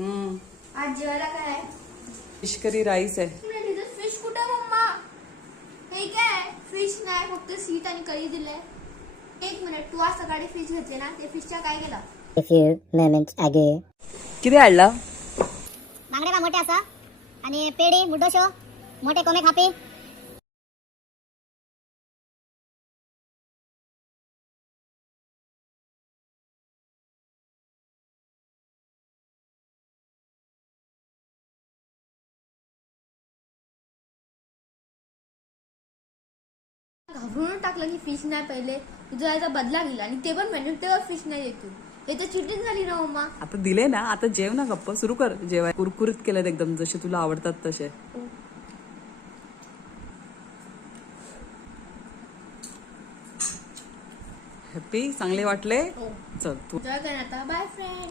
आज जेवायला काय आहे? फिश करी राईस आहे. फिश कुठे मम्मा? हे काय फिश नाही, फक्त सीट आणि कढी दिलंय. एक मिनिट, तू आज सकाळी फिश घेतले ना, ते फिशच्या काय केला? A few moments ago. किती आणला? बांगडे बा मोठे असा आणि पेडी मुड्डोशो मोठे कोमे खापी. घाबरून टाकलं की फिश नाही, पहिले तुझा याचा बदला दिला आणि ते पण मेन्यू तेव्हा फिश नाही देतो. हे तर चिटिंग झाली ना मम्मा. आता दिले ना, आता जेव ना, गप्प सुरू कर जेवाय. कुरकुरीत केलेत एकदम, जसे तुला आवडतात तसे. हॅपी? चांगले वाटले? चल तू जय आता, बाय फ्रेंड.